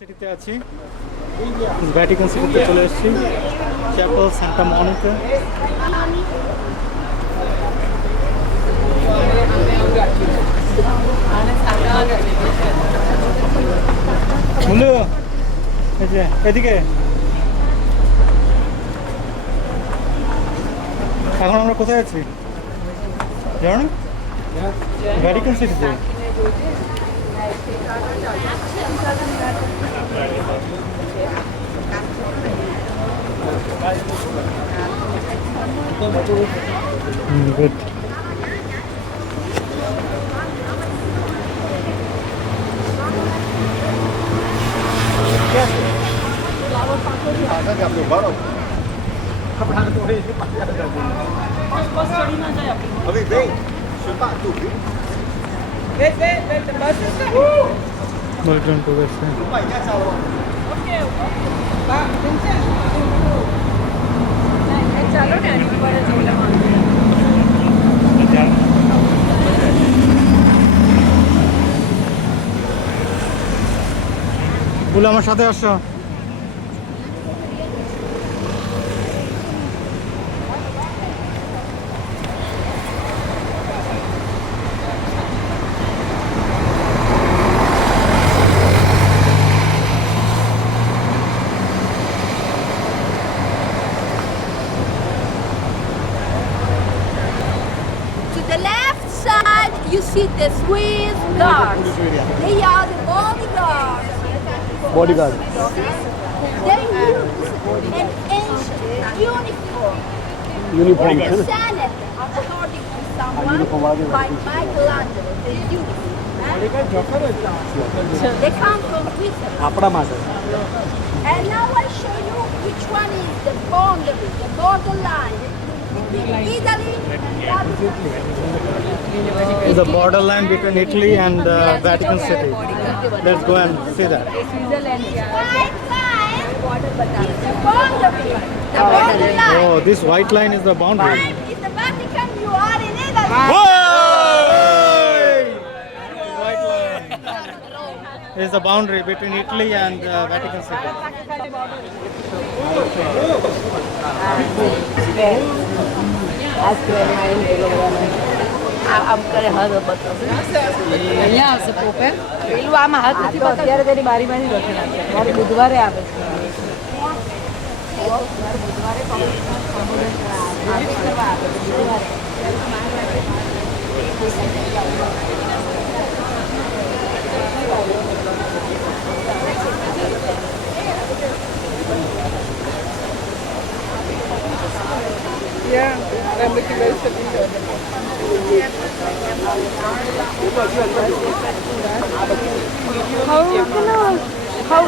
সিটিতে আছি, ভ্যাটিকান সিটিতে চলে এসেছি, চ্যাপেল সান্টা মনিকা। বন্ধু এই যে এদিকে, এখন আমরা কোথায় আছি জানো না? ভ্যাটিকান সিটিতে। Good. अभी वही शिल्पा तू भी Wait, the bus is coming. Welcome to Western. Shilpa क्या चाहो Okay. चलो ना बड़ा चला বলে আমার সাথে আসো। To the left side, you see the Swiss guards. They are the bodyguards. Bodyguard. They use an ancient uniform. Uniform. Designed, according to someone, by Michelangelo. The uniform. They come from Italy. And now I show you which one is the boundary, the borderline between Italy and Vatican. Is the borderline between Italy and Vatican City. Let's go and see that. White line is the boundary. The borderline. Oh, this white line is the boundary. Line is the Vatican. You are in Italy. White line is the boundary between Italy and Vatican City. અહીંયા આવશે પોપેર પેલું આમાં હાથ નથી અત્યારે તેની બારીમાંથી રખી નાખે મારે બુધવારે આવે છે Yeah, I'm looking very familiar.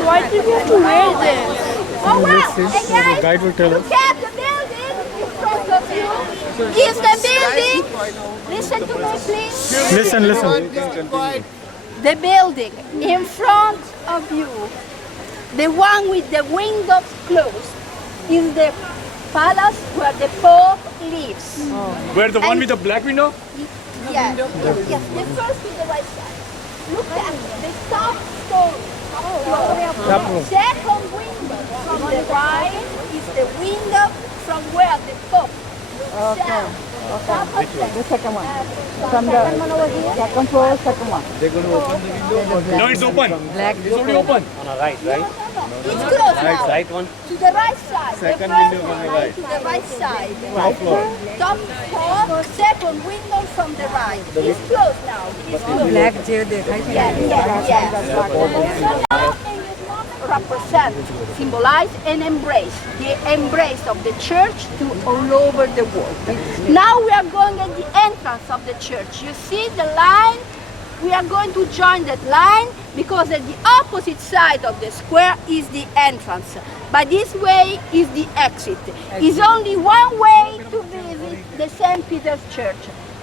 Why did you wear this? Oh wow! Let's see. Hey guys, The guide will tell us. look at the building in front of you. Is the building? Listen to me, please. Listen. The building in front of you, the one with the windows closed, is the palace where the Pope lives. Where the one And- with the black window? Yes, yes, the first to the right side. Look at the top story. Second window from the right is the window from where the Pope looks down. The second one. From the second floor, second one. No, it's open. Black. It's already open. It's closed now. Right one. To the right side. Second the first window from the one right. To the right side. Top floor. Top floor, second window from the right. It's closed now. It's closed. Black જે દેખાય છે Represent, symbolize and embrace the embrace of the church to all over the world. Now we are going at the entrance of the church. You see the line? We are going to join that line because at the opposite side of the square is the entrance. But this way is the exit. It's only one way to visit the St. Peter's Church.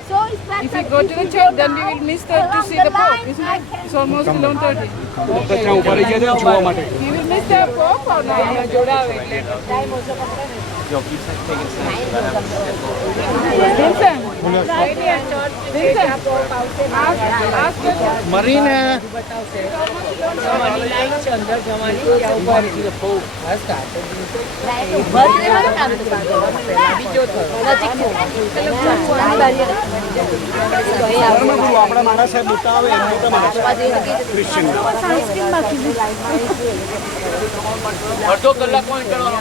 So it's better If we go to the you church, go then we now will miss to along see the Pope, line. isn't I it? can- It's almost 11:30. ત્યાં ઉભા રહી ગયા છે જોવા માટે. We will miss the Pope or no? જોડાવે એટલે marine है આપણા માણસ સાહેબ મોટા આવે એમ મોટા માણસ ક્રિશ્ચિયન અડધો કલાકમાં નીકળવાનો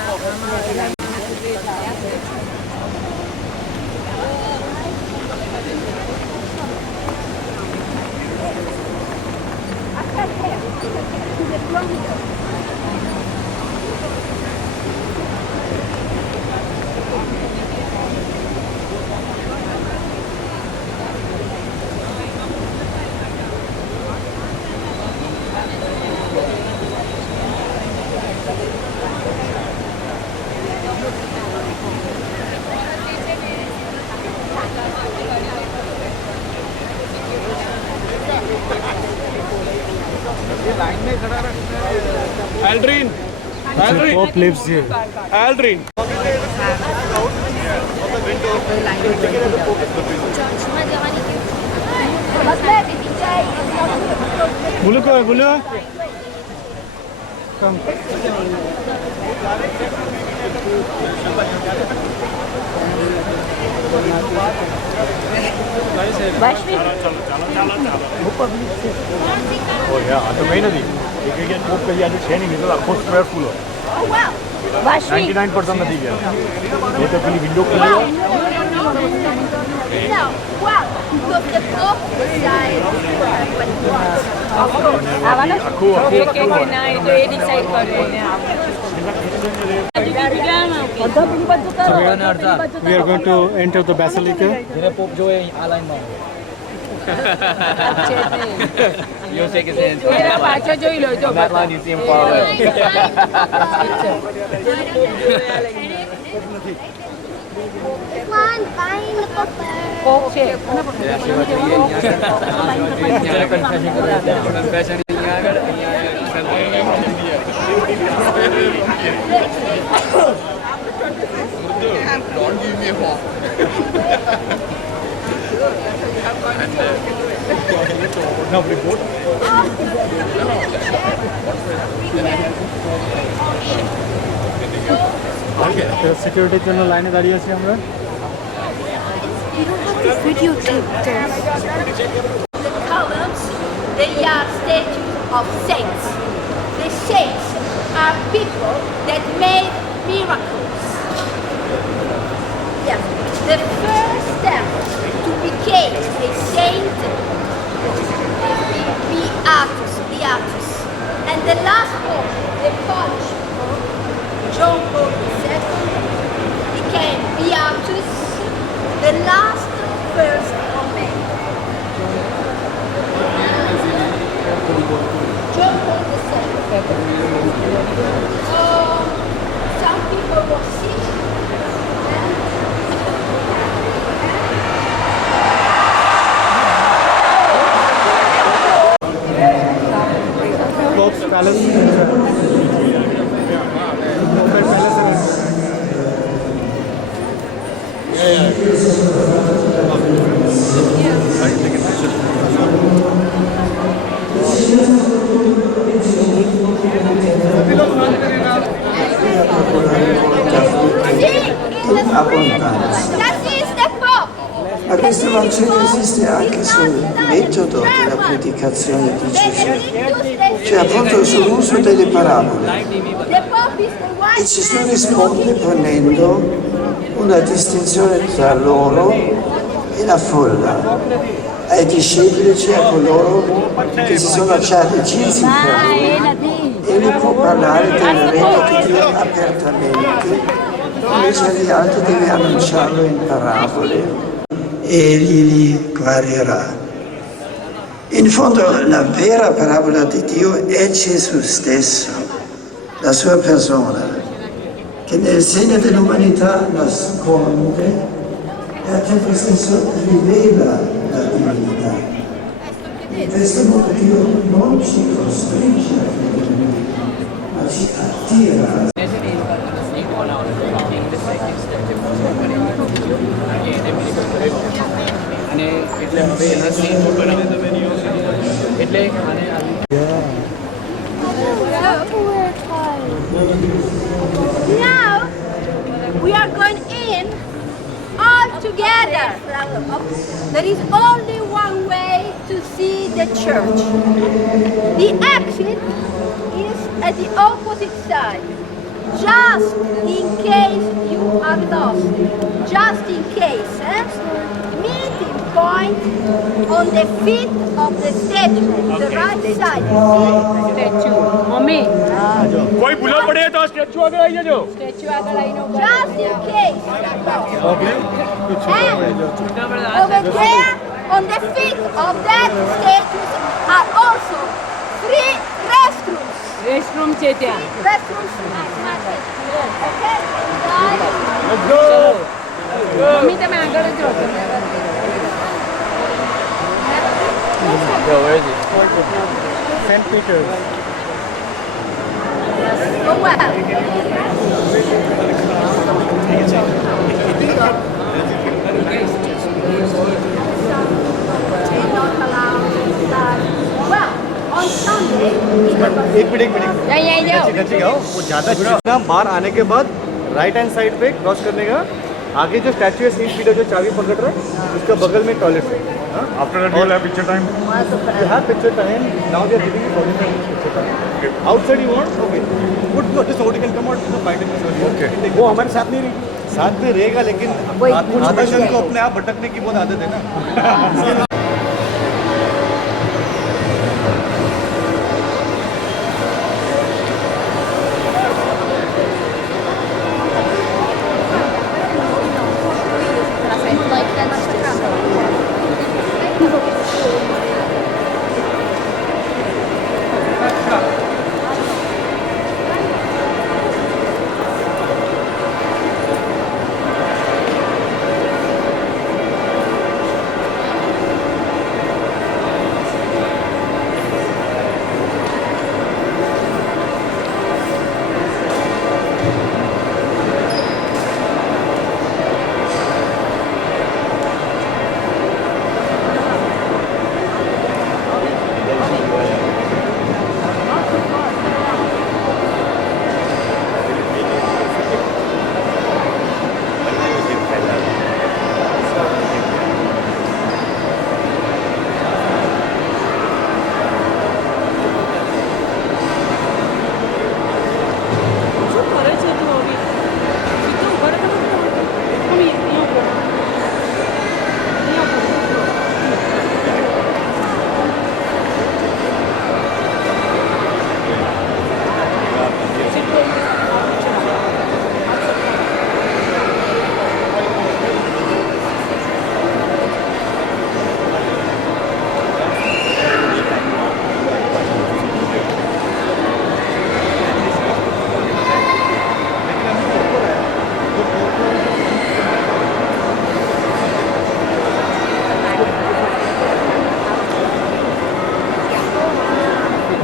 Aldrin. Aldrin. Pope lives here. Aldrin. Bulu ko bulu. Come. Oh yeah, the main of it. If you get Pope कहीं आज training निकला, बहुत prayerful हो. Oh wow. 99% नहीं गया. ये तो पहली window खुली है. No, well, because the Pope decided what he wants. Of We are going to enter the basilica. You take his hands. That line you see him far away. One fine Confession in Don't give me hope. Now report. সিকিউরিটির জন্য লাইনে দাঁড়িয়ে আছি আমরা The columns, they are statues of saints. The saints are people that made miracles. Yes. The first step to become a saint Beatus. And the last one, the Polish Pope, John Paul II, became Beatus, the last first of men. John Paul II. Some people were sick. Pope's palace. Open palace. Ma questo Vangelo esiste anche sul metodo della predicazione di Gesù, cioè appunto sull'uso delle parabole. E Gesù risponde ponendo una distinzione tra loro e la folla, ai discepoli, cioè a coloro che si sono lasciati accesi in parole, e lui può parlare del regno di Dio apertamente, invece agli altri deve annunciarlo in parabole. E egli li guarirà. In fondo la vera parabola di Dio è Gesù stesso, la sua persona, che nel segno dell'umanità nasconde e al tempo stesso rivela la divinità. In questo modo Dio non ci costringe a credere, ma ci attira. અને એટલે હવે એના scene બનાવે એટલે અને Now we are going in all together. There is only one way to see the church. The exit is at the opposite side. Just in case you are lost. Just in case. Meeting point on the feet of the statue. The right side. You see? Statue mummy કોઈ ભૂલા પડે તો statue આગળ આવી જજો. Statue આગળ આવીને ઉભા Just in case you are lost. And Oh, over there, on the feet of that statues are also 3 restrooms. Restroom છે ત્યાં Restrooms. Okay? Guys, મમ્મી તમે આગળ જ રહો St. Peter's. go well. Well, on Sunday, एक minute અહીં આવી જાઓ नीचे आओ वो ज़्यादा जितना बाहर आने के बाद राइट हैंड साइड पे क्रॉस करने का आगे जो स्टैचू है सेंट पीटर जो चाबी पकड़ रहा है उसका बगल में टॉयलेट है After that, you will have picture time. You have picture time. Now they are giving you picture time. Outside you want? Okay. Good. No, just you can come out to the 5 minutes. Okay. वो हमारे साथ नहीं रही. साथ में रहेगा लेकिन आधा क्षण को अपने आप भटकने की बहुत आदत है ना.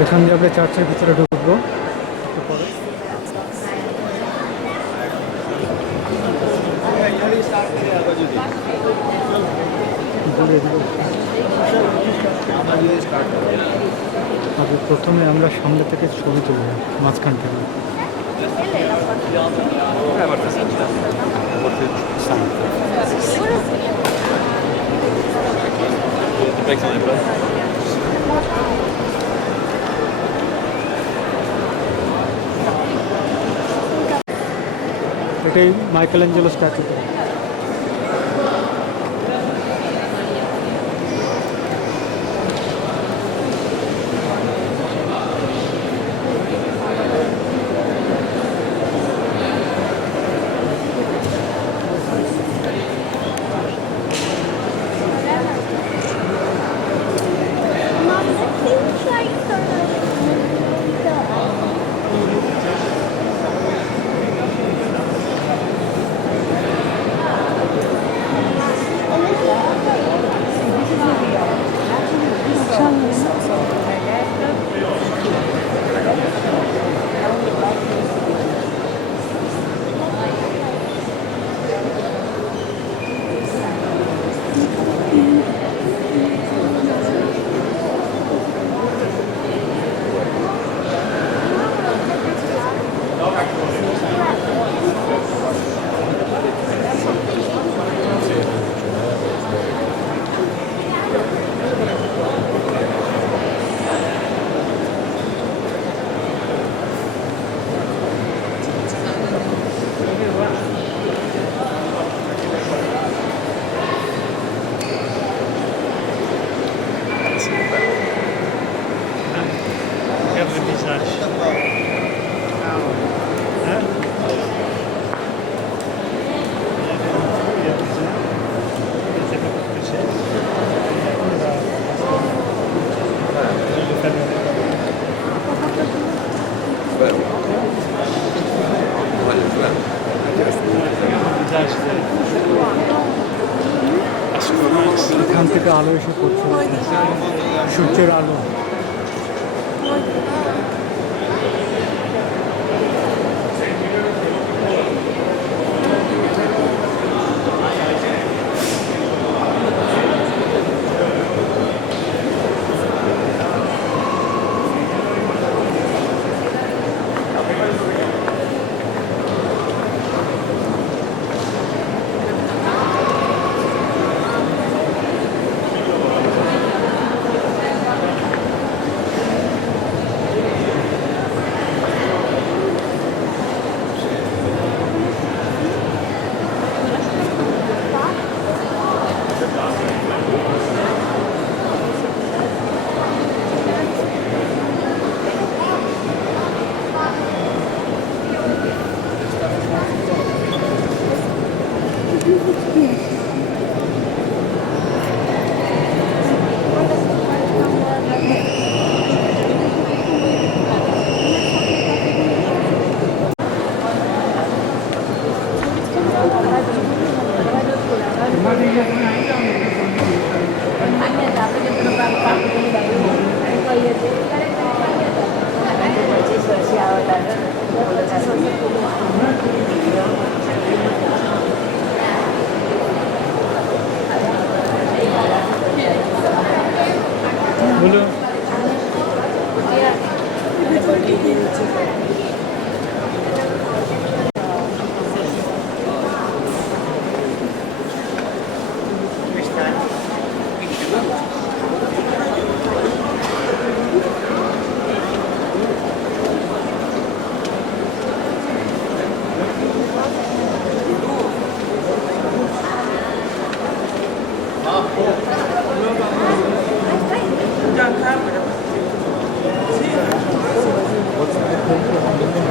এখান দিয়ে আমরা চার্চের ভিতরে ঢুকবো প্রথমে আমরা সামনে থেকে ছবি তুলব মাঝখান থেকে এটাই মাইকেল অ্যাঞ্জেলো স্ট্যাচু এখান থেকে আলো এসে পড়ছে, সূর্যের আলো। বলুন।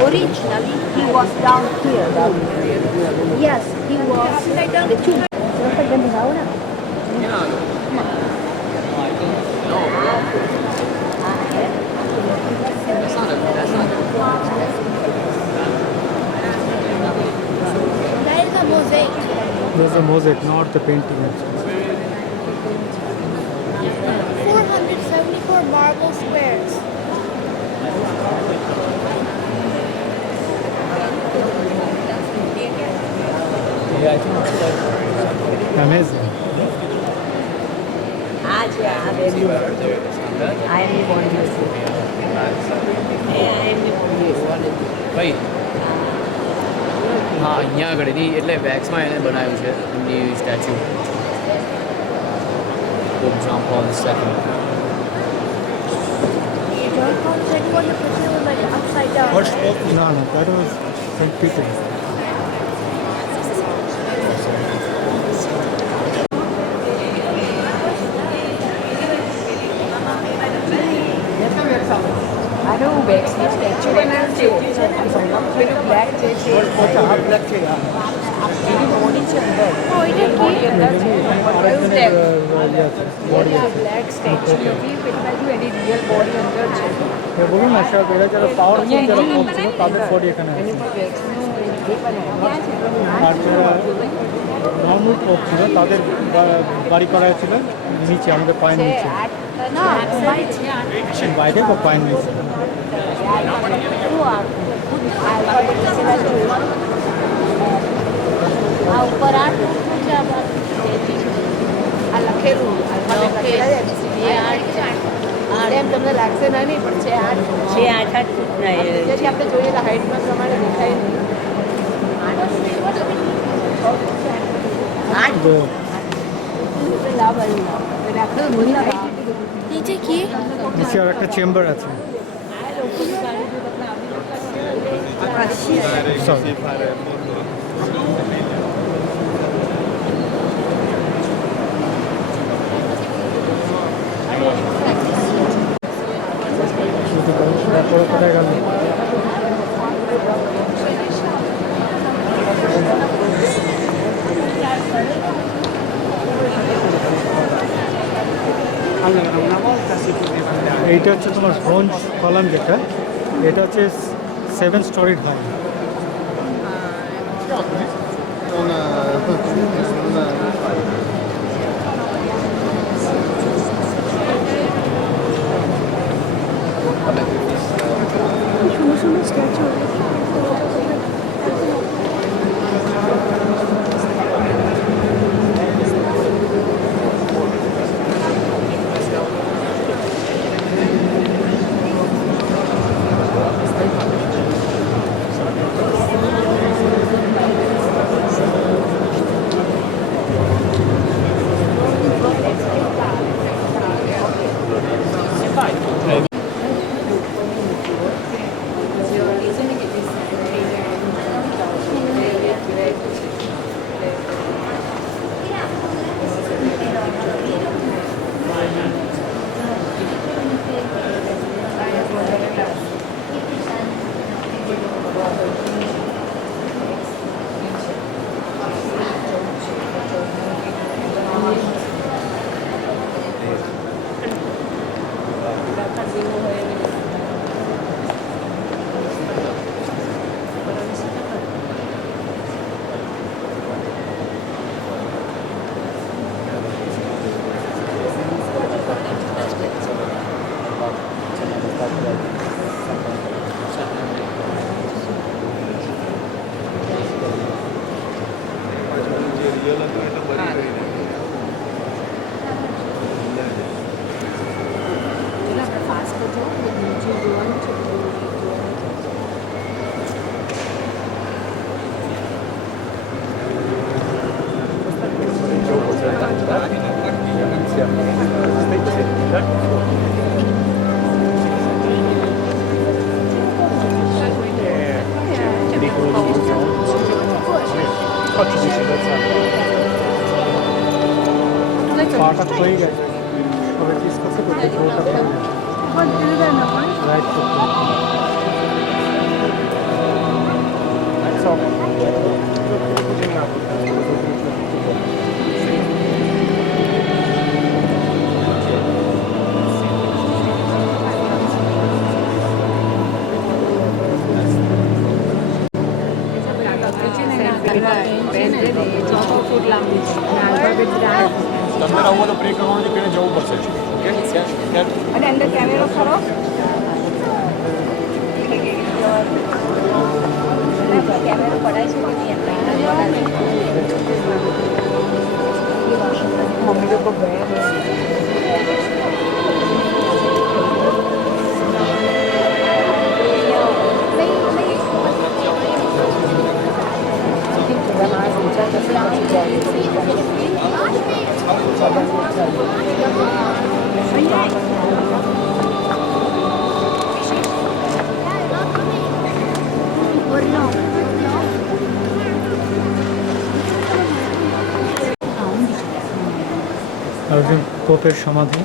Originally, he was down here. Yes, he was the two. That is a mosaic. There's a mosaic, not the painting actually. 474 marble squares. Amazing. ભાઈ હા અહીંયા આગળની એટલે વેક્સમાં એને બનાવ્યું છે એમની statue Pope John Paul II. John Paul II was the person who was like upside down. No, that was St. Peter. આનો વેક્સનો સ્ટેચ્યુ બનાવ્યો છે પેલું બ્લેક છે બ્લેક છે એની બોડી છે અંદર બોડી અંદર છે બ્લેક સ્ટેચ્યુ હતી પેલી બાજુ એની રિયલ બોડી અંદર છે বলুন না স্যার, এরা যারা পাওয়ারফুল যারা পপ ছিল তাদের বডি এখানে আছে। એની પર વેક્સનું એ બનાવ્યા છે আর যারা নর্মাল পপ ছিল তাদের বাড়ি করা ছিল নিচে, আমাদের পায়ের নিচে, বাইরে বা পায়ের নিচে। ઉપર આ આ લખેલું એમ તમને લાગશે ના નહીં પણ છે 8 જેથી આપણે જોઈએ તો હાઈટમાં પ્રમાણે દેખાય નહીં লাভ আর আপনার মনে হয় নিচে কি নিচে আর একটা চেম্বার আছে। Sorry. কোথায় গেল? এইটা হচ্ছে তোমার ব্রোঞ্জ কলাম, যেটা এটা হচ্ছে 7 স্টোরিড হল। সুন্দর সুন্দর স্ট্যাচু পাটা হয়ে গেছে সবাই ডিসকাস করতে পুরোটা রাইট করতে તમને આવું તો પરિક્રમાથી પીને જવું પડશે અને અંદર કેમેરો ખરો કેમેરો પડાય છે મમ્મી લોકો ગયા একজন পোপের সমাধি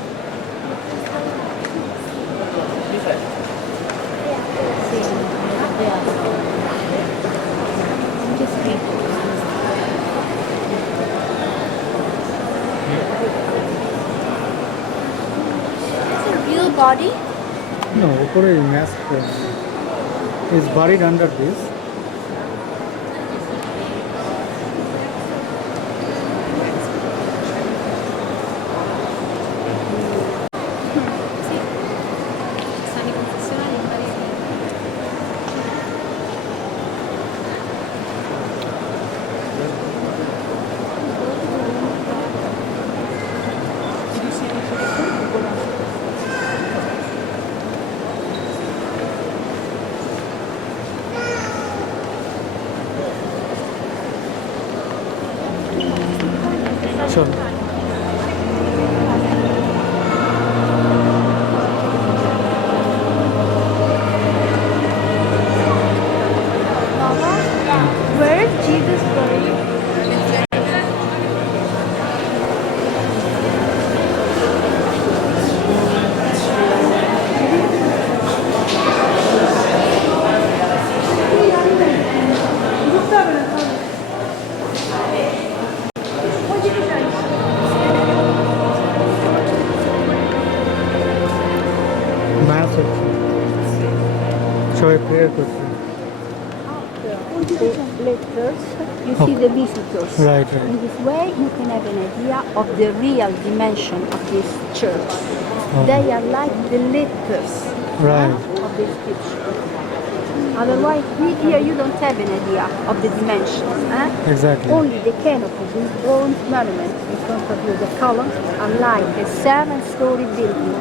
real body? No, উপরে mask is buried under this. চলো Where is Jesus buried? mass হচ্ছে সবাই প্রেয়ার করছে Letters. You see the visitors. Right, right. In this way, you can have an idea of the real dimension of this church. They are like the letters Right. of the scripture. Otherwise, here you don't have an idea of the dimensions. Exactly. Only the canopy, the bronze monument in front of you, the columns are like a 7-story building.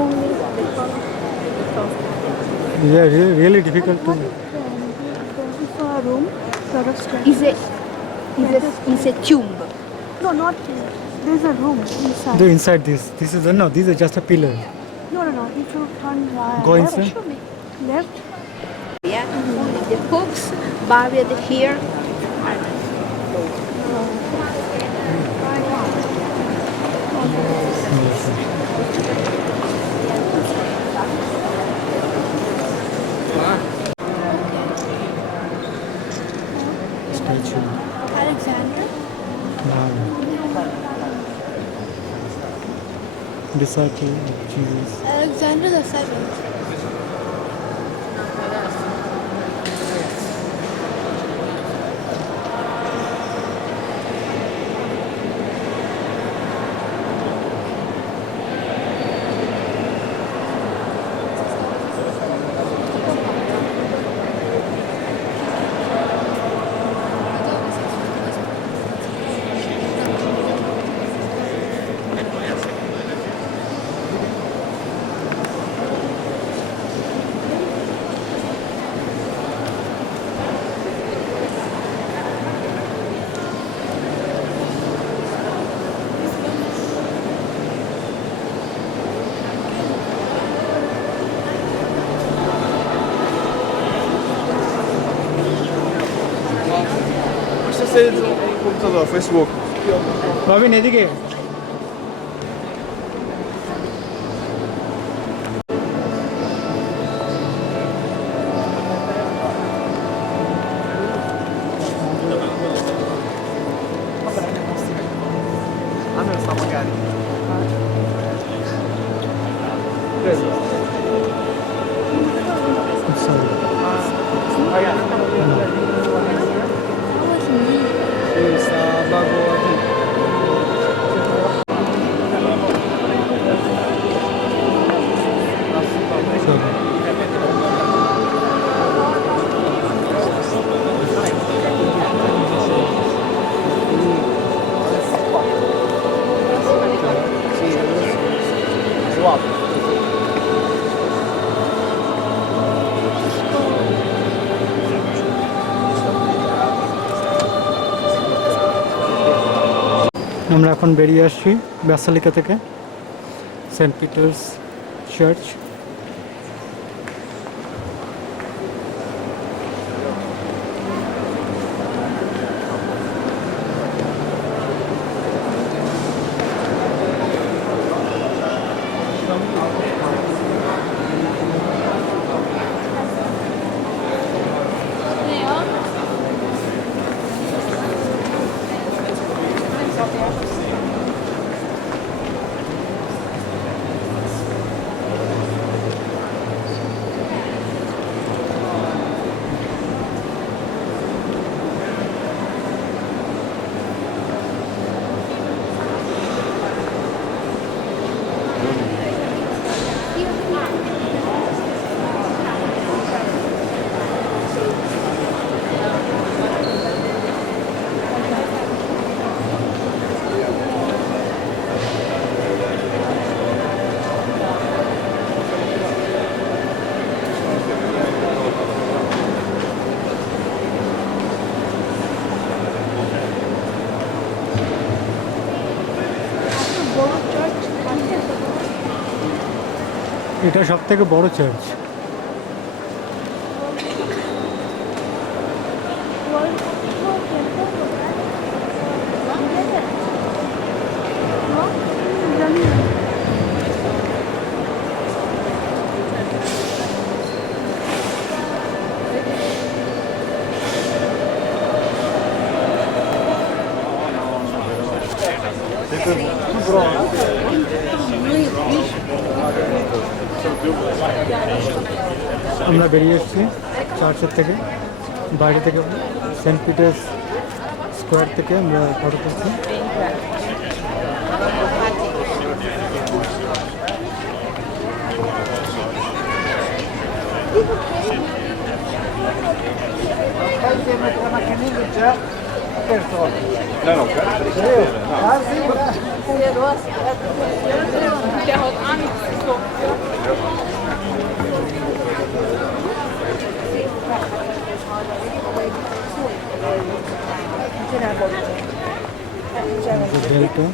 Only the columns and the columns. Yeah, really difficult to. We saw a room, lot of stairs. Is a tomb. No, not here. There's a room inside. The inside this. This is no. These are just a pillar. No. If you turn Go left, inside. left, Yeah, only the popes buried here. Statue. Alexander. Wow. Disciple of Jesus. Alexander the Seventh. Facebook. Robin এদিকে আমরা এখন বেরিয়ে আসছি ব্যাসালিকা থেকে Saint Peter's church. এটা সবথেকে বড় church. আমরা বেরিয়ে এসেছি চার্চের থেকে, বাইরে থেকে সেন্ট পিটার্স স্কোয়ার থেকে আমরা ফটো তুলছি। বেলটা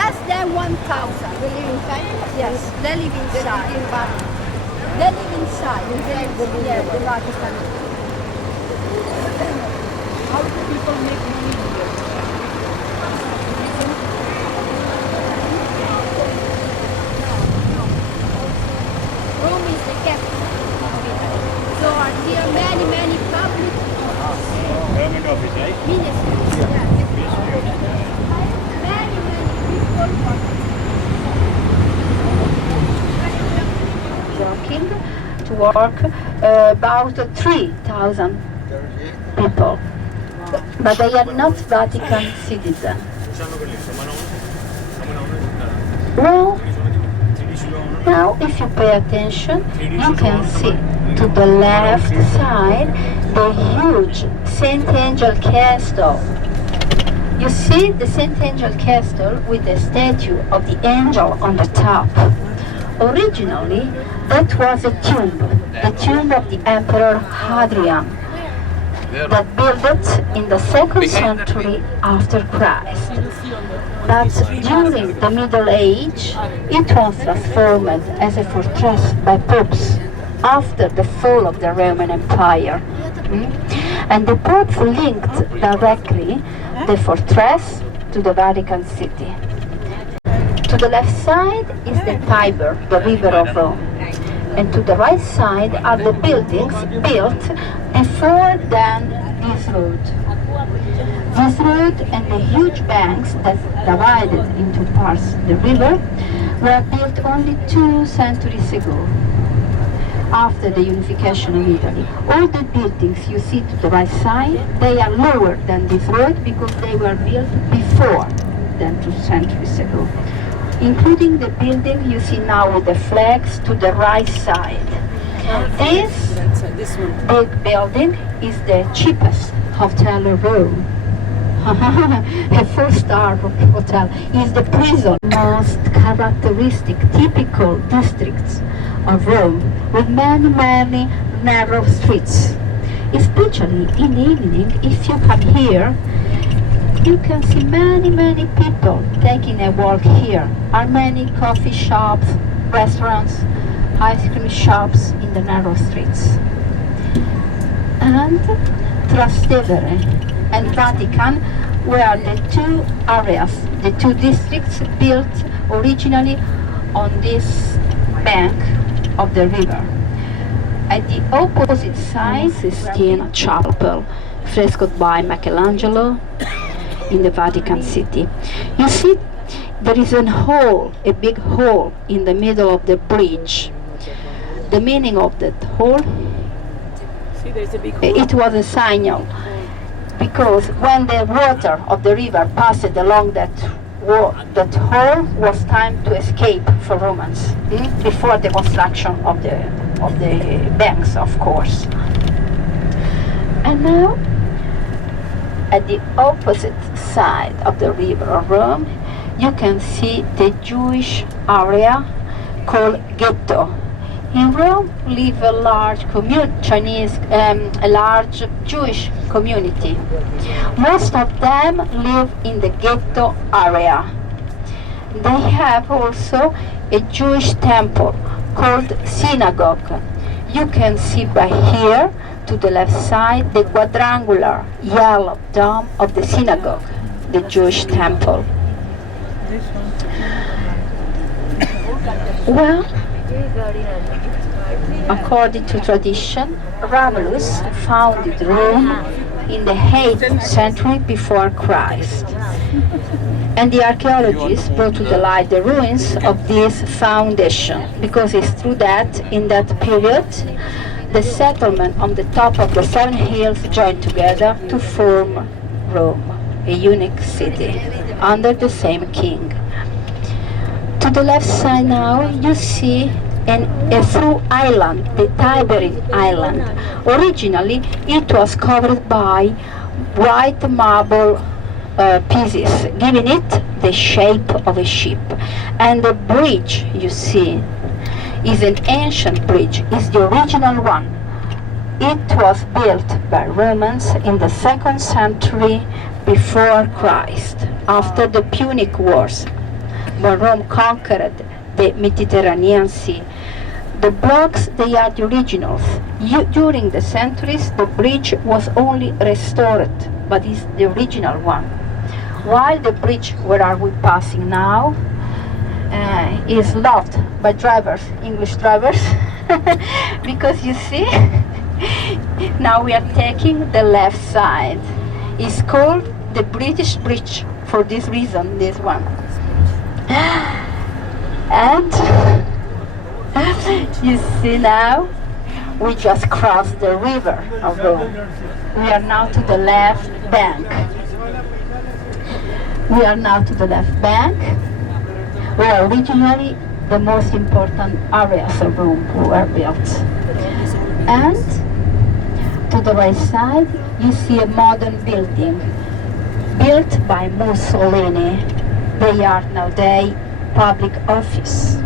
Less than 1,000. They live inside? Yes, they live inside. They live inside. Yeah, the Vatican. How do people make money here? Rome is the capital of Italy. So are here many public Government office, right? ministries. Yeah. Many people working to work about 3,000 people, but they are not Vatican citizens. Well, now if you pay attention, you can see to the left side the huge Saint Angel Castle. You see the Saint Angel Castle with the statue of the angel on the top. Originally, that was the tomb of the Emperor Hadrian, that built it in the 2nd century after Christ. But during the Middle Age, it was transformed as a fortress by popes after the fall of the Roman Empire. And the popes linked directly the fortress to the Vatican City. To the left side is the Tiber, the river of Rome. And to the right side are the buildings built before then this road. This road and the huge banks that divided into parts the river were built only 2 centuries ago, after the unification of Italy. All the buildings you see to the right side, they are lower than this road because they were built before than 2 centuries ago, including the building you see now with the flags to the right side. This big building is the cheapest hotel in Rome. A 4-star hotel is the prison. Most characteristic, typical districts of Rome with many narrow streets. Especially in the evening, if you come here, you can see many people taking a walk here. Are many coffee shops, restaurants, ice cream shops in the narrow streets. And Trastevere and Vatican were the 2 areas, the 2 districts built originally on this bank of the river. At the opposite side, Sistine Chapel, frescoed by Michelangelo in the Vatican City. You see, there is a big hole in the middle of the bridge. The meaning of that hole, it was a signal, because when the water of the river passed along that hole was time to escape for Romans, before the construction of the banks, of course. And now, at the opposite side of the river of Rome, you can see the Jewish area called ghetto. In Rome live a large a large Jewish community. Most of them live in the ghetto area. They have also a Jewish temple called synagogue. You can see by here to the left side the quadrangular yellow dome of the synagogue, the Jewish temple. Well, according to tradition, Romulus founded Rome in the 8th century before Christ. And the archaeologists brought to the light the ruins of this foundation, because it's true that in that period the settlement on the top of the 7 hills joined together to form Rome, a unique city under the same king. To the left side now you see a through island, the Tiberine Island. Originally it was covered by white marble pieces, giving it the shape of a ship. And the bridge you see is an ancient bridge, is the original one. It was built by Romans in the 2nd century before Christ, after the Punic Wars, when Rome conquered the Mediterranean Sea. The blocks, they are the originals. During the centuries, the bridge was only restored, but it's the original one. While the bridge where are we passing now is loved by drivers, English drivers, because you see, now we are taking the left side. It's called the British Bridge for this reason, this one. And you see now, we just crossed the river of Rome. We are now to the left bank. We are now to the left bank, where originally the most important areas of Rome were built. And to the right side, you see a modern building built by Mussolini. They are nowadays public office.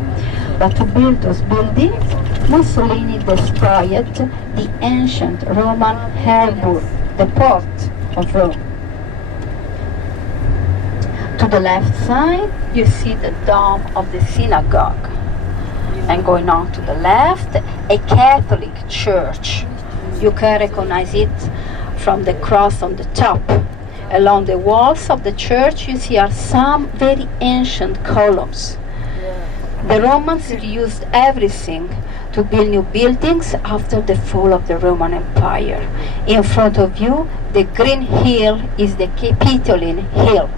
But to build those buildings, Mussolini destroyed the ancient Roman harbour, the port of Rome. To the left side, you see the dome of the synagogue. And going on to the left, a Catholic church. You can recognize it from the cross on the top. Along the walls of the church, you see are some very ancient columns. The Romans used everything to build new buildings after the fall of the Roman Empire. In front of you, the green hill is the Capitoline Hill.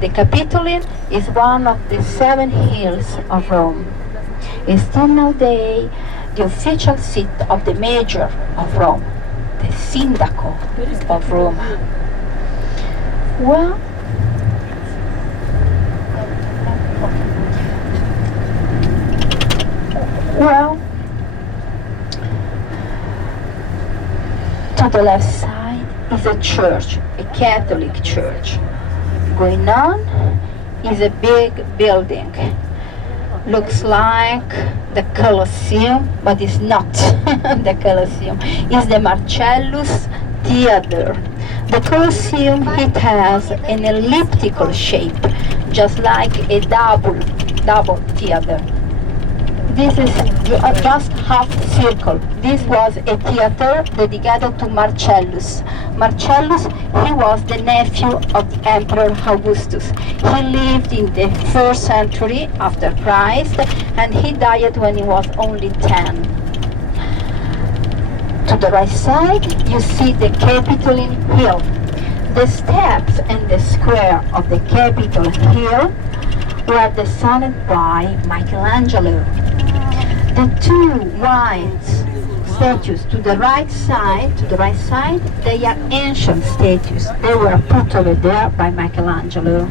The Capitoline is one of the 7 hills of Rome. It's still nowadays the official seat of the mayor of Rome, the Sindaco of Rome. Well, to the left side is a church, a Catholic church. Going on is a big building. Looks like the Colosseum, but it's not the Colosseum. It's the Marcellus Theatre. The Colosseum, it has an elliptical shape, just like a double theater. This is just half circle. This was a theater dedicated to Marcellus. Marcellus, he was the nephew of the Emperor Augustus. He lived in the 4th century after Christ, and he died when he was only 10. To the right side, you see the Capitoline Hill. The steps and the square of the Capitol Hill were designed by Michelangelo. The 2 white statues to the right side, they are ancient statues. They were put over there by Michelangelo.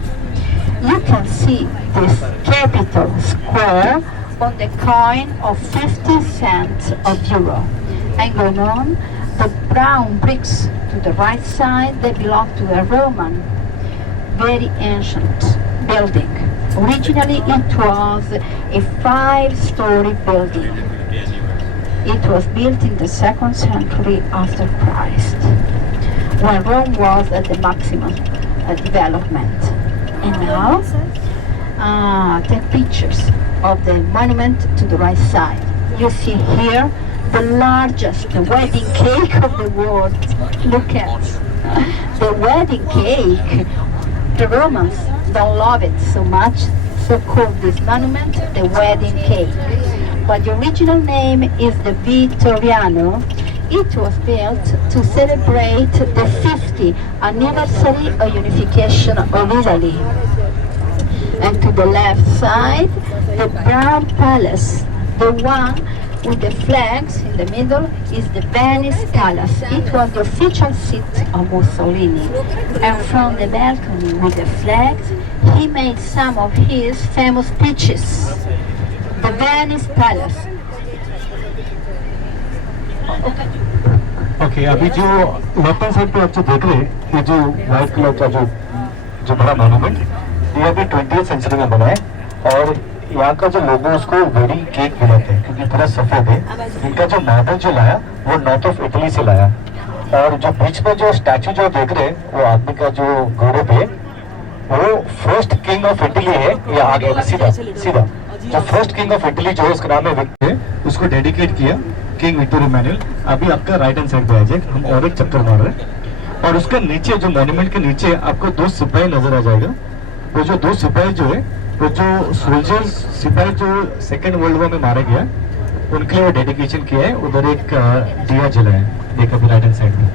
You can see this Capitol Square on the coin of 50 cents of euro. And going on, the brown bricks to the right side, they belong to a Roman, very ancient building. Originally it was a 5-story building. It was built in the 2nd century after Christ, when Rome was at the maximum development. And now take pictures of the monument to the right side. You see here the largest wedding cake of the world. Look at the wedding cake. The Romans don't love it so much, so called this monument the wedding cake. But the original name is the Vittoriano. It was built to celebrate the 50th anniversary of unification of Italy. And to the left side, the Brown Palace, the one with the flags in the middle, is the Venice Palace. It was the official seat of Mussolini. And from the balcony with the flags, he made some of his famous speeches. The Venice Palace. Okay अभी जो left hand side पे आप जो देख रहे हैं ये जो व्हाइट कलर का जो बड़ा मॉन्यूमेंट ये अभी 20th सेंचुरी में बना है और यहाँ का जो लोगो उसको वेडिंग केक बुलाते हैं क्योंकि पूरा सफेद है। इनका जो मॉडल जो लाया वो नॉर्थ ऑफ इटली से लाया और जो बीच में जो स्टैचू जो देख रहे हैं वो आदमी का जो घोड़े पे वो फर्स्ट किंग ऑफ इटली है। ये आगे सीधा सीधा जो फर्स्ट किंग ऑफ इटली जो उसका नाम है विक्टर, उसको डेडिकेट किया किंग विक्टर इमैनुअल। अभी आपका राइट हैंड साइड पे आ जाए, हम और एक चक्कर मार रहे हैं और उसका नीचे जो मॉन्यूमेंट के नीचे आपको दो सिपाही नजर आ जाएगा। वो जो दो सिपाही जो है वो जो सोल्जर्स सिपाही जो सेकेंड वर्ल्ड वॉर में मारा गया उनके लिए वो डेडिकेशन किया है। उधर एक दिया जला है, देखा भी राइट हैंड साइड में।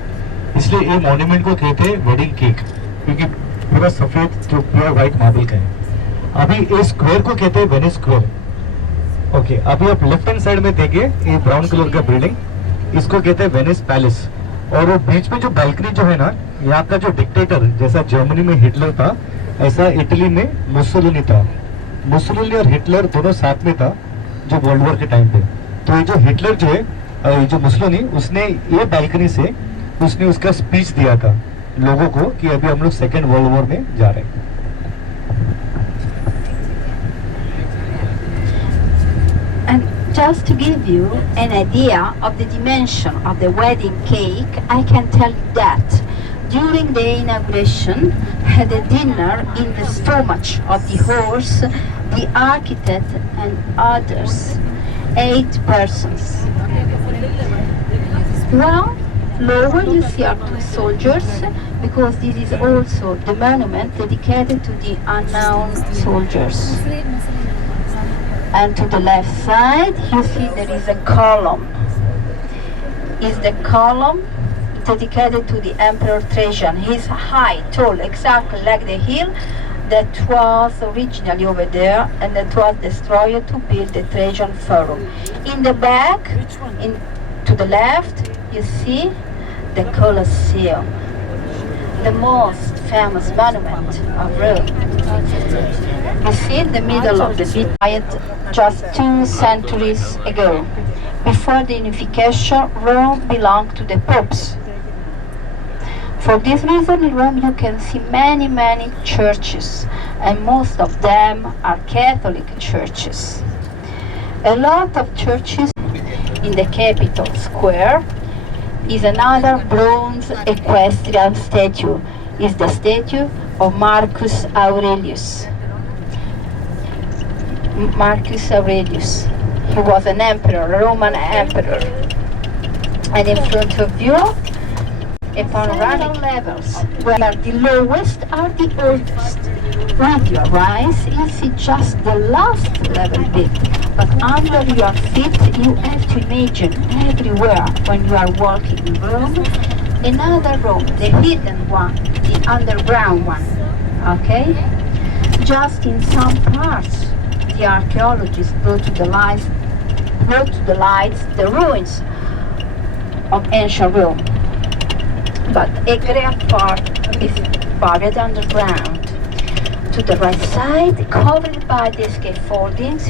इसलिए ये मॉन्यूमेंट को कहते हैं वेडिंग केक क्योंकि पूरा सफेद जो पूरा व्हाइट मार्बल का है। अभी इस स्क्वायर को कहते हैं वेनिस स्क्वायर। ओके अभी आप लेफ्ट हैंड साइड में देखिए ये ब्राउन कलर का बिल्डिंग, इसको कहते हैं वेनिस पैलेस। और वो बीच में जो बालकनी जो है ना, यहाँ का जो डिक्टेटर जैसा जर्मनी में हिटलर था ऐसा इटली में मुसोलिनी था। मुसोलिनी और हिटलर दोनों साथ में था जो वर्ल्ड वॉर के टाइम पे। तो ये जो हिटलर जो है जो मुसोलिनी उसने ये बालकनी से उसने उसका स्पीच दिया था लोगों को कि अभी हम लोग सेकेंड वर्ल्ड वॉर में जा रहे हैं। Just to give you an idea of the dimension of the wedding cake, I can tell you that during the inauguration had a dinner in the stomach of the horse, the architect and others, 8 persons. Well, lower you see are 2 soldiers because this is also the monument dedicated to the unknown soldiers. And to the left side, you see there is a column. Is the column dedicated to the Emperor Trajan. He's high, tall, exactly like the hill that was originally over there and that was destroyed to build the Trajan Forum. In the back, to the left, you see the Colosseum, the most famous monument of Rome. You see in the middle of the bit just 2 centuries ago. Before the unification, Rome belonged to the popes. For this reason in Rome you can see many churches and most of them are Catholic churches. A lot of churches in the Capitol Square is another bronze equestrian statue. Is the statue of Marcus Aurelius. Marcus Aurelius. He was an emperor, a Roman emperor. And in front of you, a panoramic levels where the lowest are the oldest. With your eyes, you see just the last level bit. But under your feet, you have to imagine everywhere when you are walking in Rome, another Rome, the hidden one, the underground one. Okay? Just in some parts, the archaeologists brought to the lights the ruins of ancient Rome. But a great part is buried underground. To the right side, covered by the scaffoldings,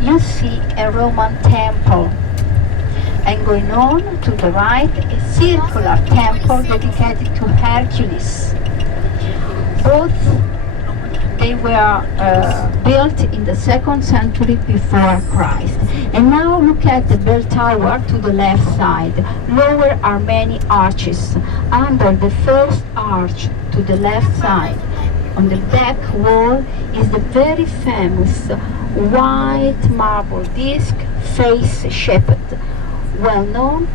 you see a Roman temple. And going on to the right, a circular temple dedicated to Hercules. Both they were built in the 2nd century before Christ. And now look at the bell tower to the left side. Lower are many arches. Under the first arch to the left side, On the back wall is the very famous white marble disc face-shaped, well known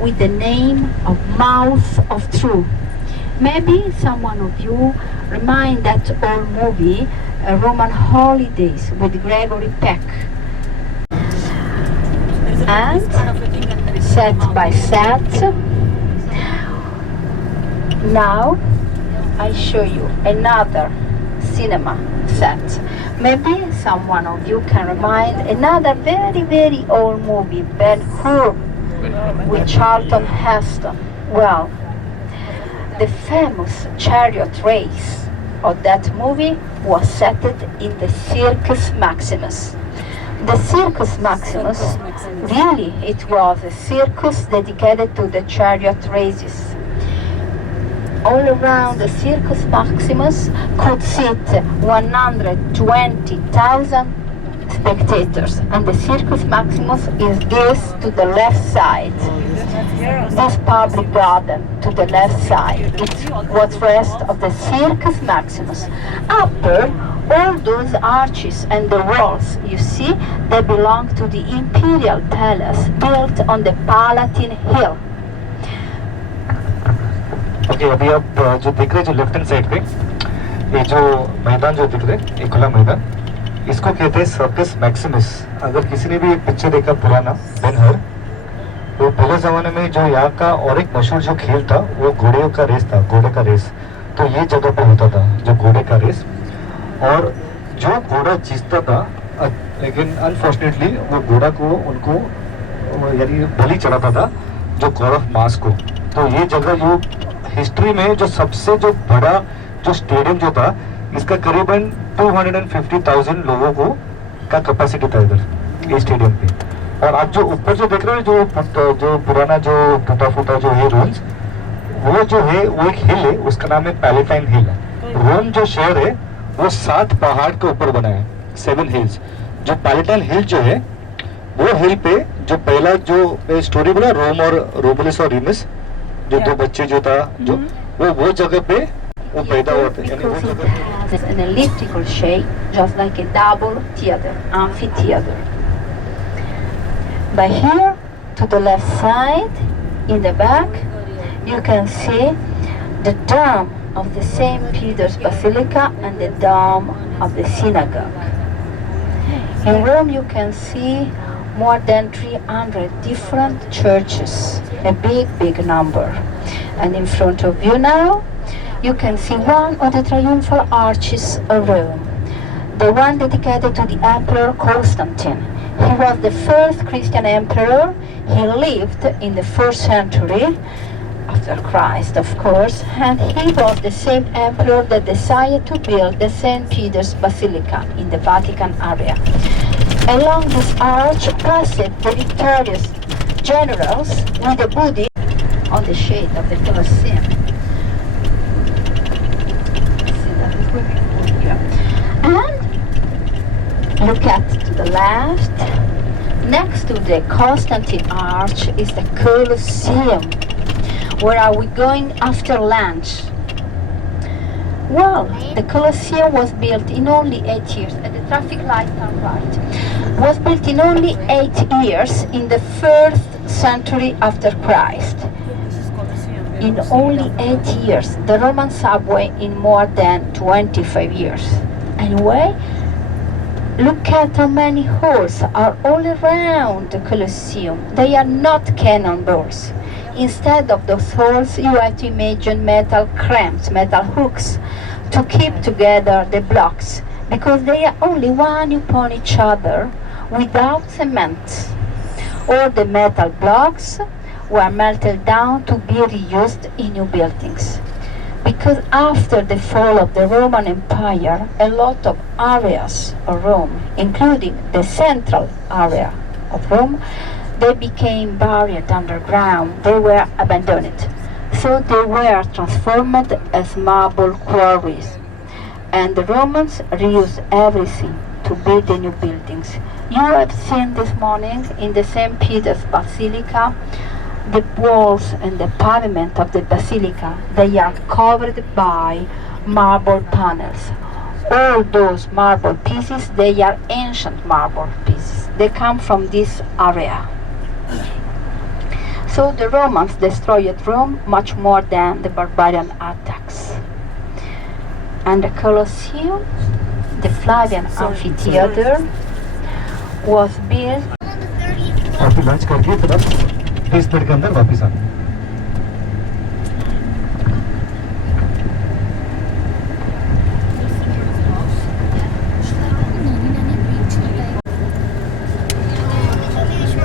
with the name of Mouth of Truth. Maybe someone of you remind that old movie, Roman Holidays with Gregory Peck. And set by set, now I show you another cinema set. Maybe someone of you can remind another very old movie, Ben-Hur, with Charlton Heston. Well, the famous chariot race of that movie was set in the Circus Maximus. The Circus Maximus, really, it was a circus dedicated to the chariot races. All around the Circus Maximus could sit 120,000 spectators, and the Circus Maximus is this to the left side. This public garden to the left side, it's what's rest of the Circus Maximus. Upper, all those arches and the walls you see, they belong to the Imperial Palace built on the Palatine Hill. Okay अभी आप जो देख रहे हैं जो left hand side पे ये जो मैदान जो दिख रहे हैं ये खुला मैदान इसको कहते हैं सर्कस मैक्सिमस। अगर किसी ने भी एक पिक्चर देखा पुराना बेन-हर, तो पहले ज़माने में जो यहाँ का और एक मशहूर जो खेल था वो घोड़े का रेस था, घोड़े का रेस। तो ये जगह पे होता था जो घोड़े का रेस, और जो घोड़ा जीतता था लेकिन अनफॉर्चुनेटली वो घोड़ा को उनको यानी बलि चढ़ाता था जो गॉड ऑफ मास को। तो ये जगह जो हिस्ट्री में जो सबसे जो बड़ा जो स्टेडियम जो था, इसका करीबन 250,000 लोगों को का कैपेसिटी था इधर ये स्टेडियम पे। और आप जो ऊपर जो देख रहे हैं जो पुराना जो टूटा फूटा जो है रूम्स, वो जो है वो एक हिल है, उसका नाम है पैलेटाइन हिल। रोम जो शहर है वो 7 पहाड़ के ऊपर बना है, 7 हिल्स। जो पैलेटाइन हिल जो है वो हिल पे जो पहला जो स्टोरी बोला रोम और रोमुलस और रीमस, जो दो बच्चे जो था जो वो जगह पे वो पैदा हुआ था। यानी वो जगह has an elliptical shape, just like a double theater, amphitheater. By here, to the left side, in the back, you can see the dome of the St. Peter's Basilica and the dome of the synagogue. In Rome, you can see more than 300 different churches, a big number. And in front of you now, you can see one of the triumphal arches of Rome, the one dedicated to the Emperor Constantine. He was the first Christian emperor. He lived in the 1st century, after Christ, of course, and he was the same emperor that decided to build the St. Peter's Basilica in the Vatican area. Along this arch passed the victorious generals with the Bhudeb on the shade of the Colosseum. And look at to the left, next to the Constantine Arch is the Colosseum. Where are we going after lunch? Well, the Colosseum was built in only 8 years, and the traffic light on right. Was built in only 8 years in the 1st century after Christ. In only 8 years, the Roman subway in more than 25 years. Anyway, look at how many halls are all around the Colosseum. They are not cannonballs. Instead of those halls, you have to imagine metal clamps, metal hooks, to keep together the blocks, because they are only one upon each other without cement. All the metal blocks were melted down to be reused in new buildings. Because after the fall of the Roman Empire, a lot of areas of Rome, including the central area of Rome, they became buried underground. They were abandoned. So they were transformed as marble quarries. And the Romans reused everything to build the new buildings. You have seen this morning in the St. Peter's Basilica, the walls and the pavement of the basilica, they are covered by marble tunnels. All those marble pieces, they are ancient marble pieces. They come from this area. So the Romans destroyed Rome much more than the barbarian attacks. And the Colosseum, the Flavian amphitheater, was built. और फिर lunch करके फिर आप 20 minute के अंदर वापस आना।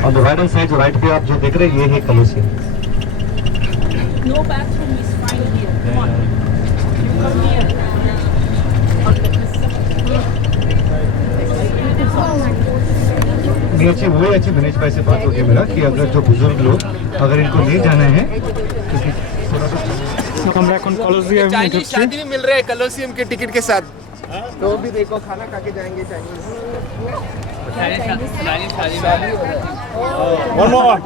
On the right hand side, जो राइट पे आप जो देख रहे हैं, ये है कलोसियम। No bathroom is fine here. Come on. You come here. नहीं अच्छी वही अच्छी मैनेज भाई से बात होगी मेरा कि अगर जो बुजुर्ग लोग अगर इनको ले जाना है क्योंकि আমরা এখন কলোজিয়ামে चाइनीज ঢুকছি। शादी भी मिल रहे हैं कलोसियम के टिकट के साथ। तो भी देखो खाना खा के जाएंगे चाइनीज। One more.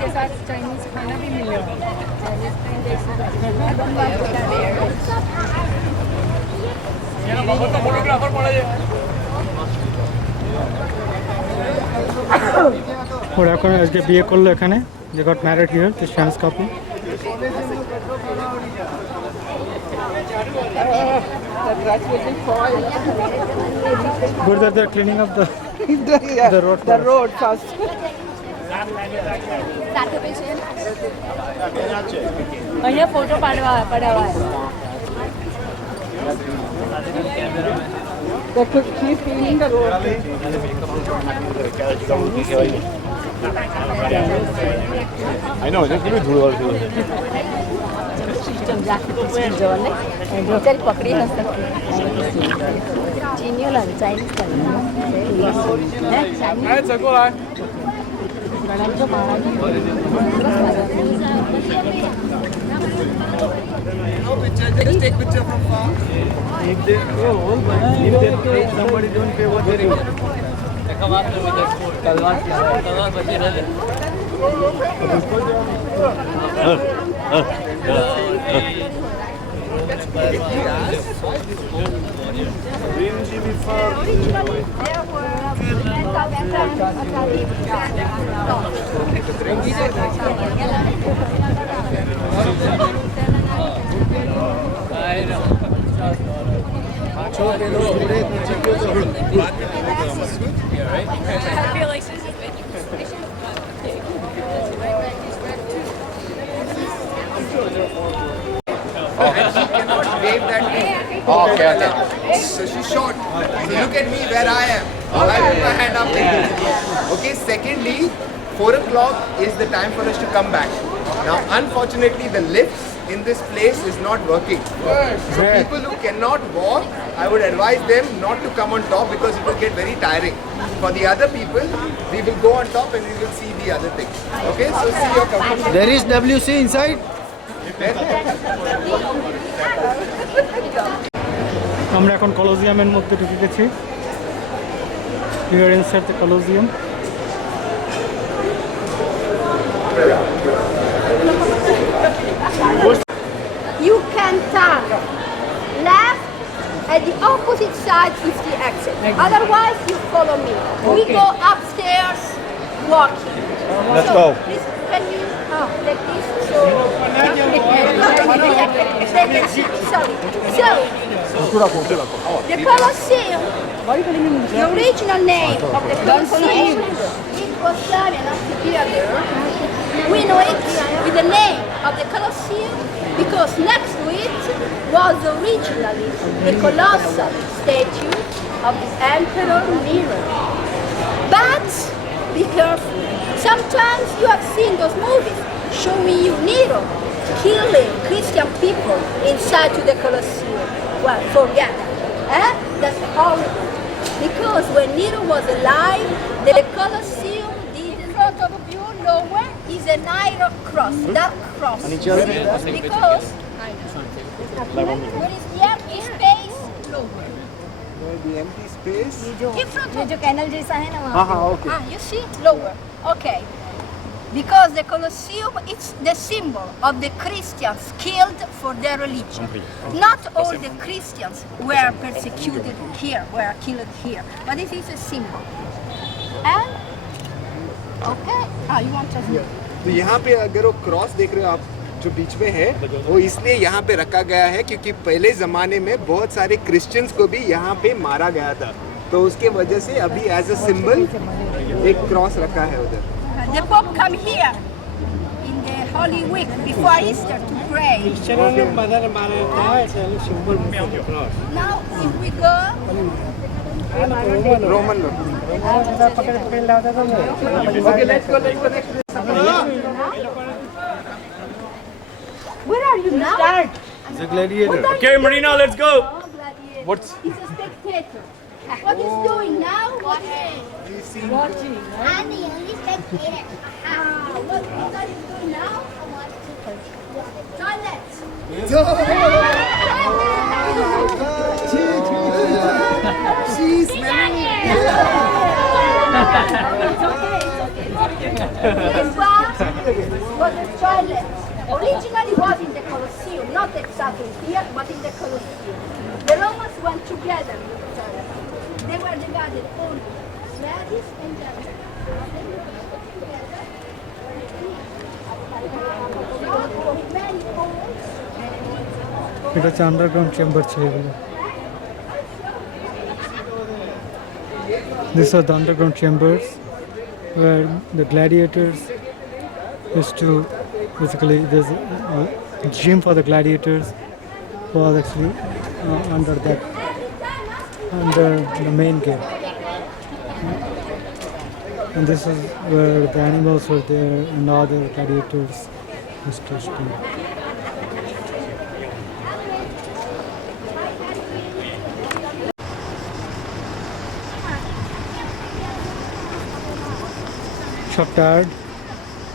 के साथ चाइनीज खाना भी मिलेगा। ওরা এখন আজকে বিয়ে করলো এখানে, they got married here, the Shams couple. Good that they're cleaning up the road. The road first. અહીંયા photo પડાવવા Keep cleaning the road. I know, just give me धूल और धूल। होटल पकड़ी न सकती चीनियों लग Chinese Just take picture from far. If they somebody don't pay what they Wave that thing. Okay, okay. So she's short. So look at me where I am. I put my hand up like this. Okay, secondly, 4 o'clock is the time for us to come back. Now, unfortunately, the lifts in this place is not working. So people who cannot walk, I would advise them not to come on top because it will get very tiring. For the other people, we will go on top and we will see the other things. Okay, so see your comfort. There is WC inside. আমরা এখন কলোজিয়ামের মধ্যে ঢুকে গেছি। We are inside the Colosseum. You can turn left at the opposite side is the exit. Otherwise, you follow me. We go upstairs walking. Let's So, go. Please, can you like this? So they can see. Sorry. So the Colosseum. The original name of the Colosseum is Flavian Amphitheater. We know it with the name of the Colosseum because next to it was originally the colossal statue of the Emperor Nero. But be careful. Sometimes you have seen those movies showing you Nero killing Christian people inside to the Colosseum. Well, forget that. That's horrible. Because when Nero was alive, the Colosseum did in front of you lower is an iron cross, dark cross. Because where is the empty space lower. The empty space. In front of जो canal जैसा है ना वहाँ हाँ हाँ okay. you see lower. Okay. Because the Colosseum is the symbol of the Christians killed for their religion. Not all the Christians were persecuted here, were killed here, but this is a symbol. And okay, you want to? तो यहाँ पे अगर वो cross देख रहे हो आप जो बीच में है, वो इसलिए यहाँ पे रखा गया है क्योंकि पहले ज़माने में बहुत सारे क्रिश्चियंस को भी यहाँ पे मारा गया था, तो उसके वजह से अभी एज अ सिंबल एक क्रॉस रखा है उधर. The Pope come here in the Holy Week before Easter to pray. Now, if we go, Roman लोग. Okay, let's go next. where are you now? The gladiator. Okay, Marina, let's go. What's? He's a spectator. What he's doing now? Watching. I'm the only spectator. What are you doing now? Toilet. She's smelling. This one was the toilet. Originally was in the Colosseum, not exactly here, but in the Colosseum. The Romans went together with the toilet. They were divided only ladies and gentlemen. Many holes. এটা হচ্ছে underground chamber ছিল এগুলো। These are the underground chambers where the gladiators used to basically there's a gym for the gladiators was actually under the main gate. And this is where the animals were there and other gladiators used to stay. সব tired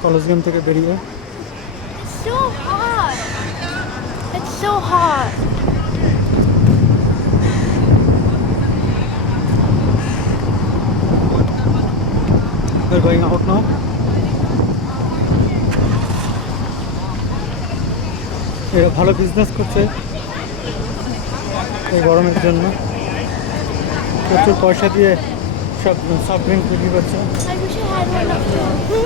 collegium থেকে বেরিয়ে It's so hot. It's so hot. We're going out now. এরা ভালো business করছে এই গরমের জন্য প্রচুর পয়সা দিয়ে সব সফট ড্রিঙ্ক বিক্রি করছে I wish I had one of those.